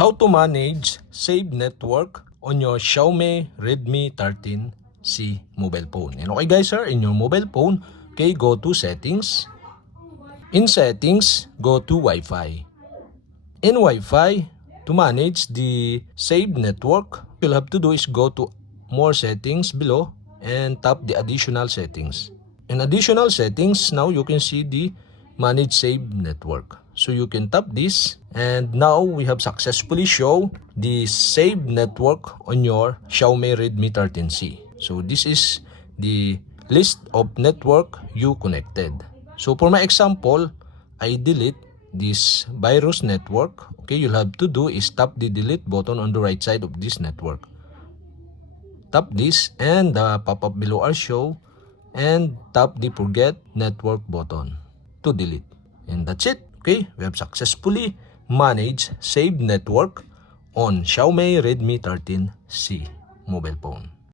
How to manage Save Network on your Xiaomi Redmi 13C mobile phone. And okay guys, sir, in your mobile phone, okay, go to Settings. In Settings, go to Wi-Fi. In Wi-Fi, to manage the Save Network, you'll have to do is go to More Settings below and tap the Additional Settings. In Additional Settings, now you can see the Manage Save Network. So you can tap this, and now we have successfully show the Save Network on your Xiaomi Redmi 13C. So this is the list of network you connected. So for my example, I delete this virus network. Okay, you'll have to do is tap the delete button on the right side of this network. Tap this and the pop-up below are show, and tap the forget network button to delete. And that's it. Okay, we have successfully managed Save Network on Xiaomi Redmi 13C mobile phone.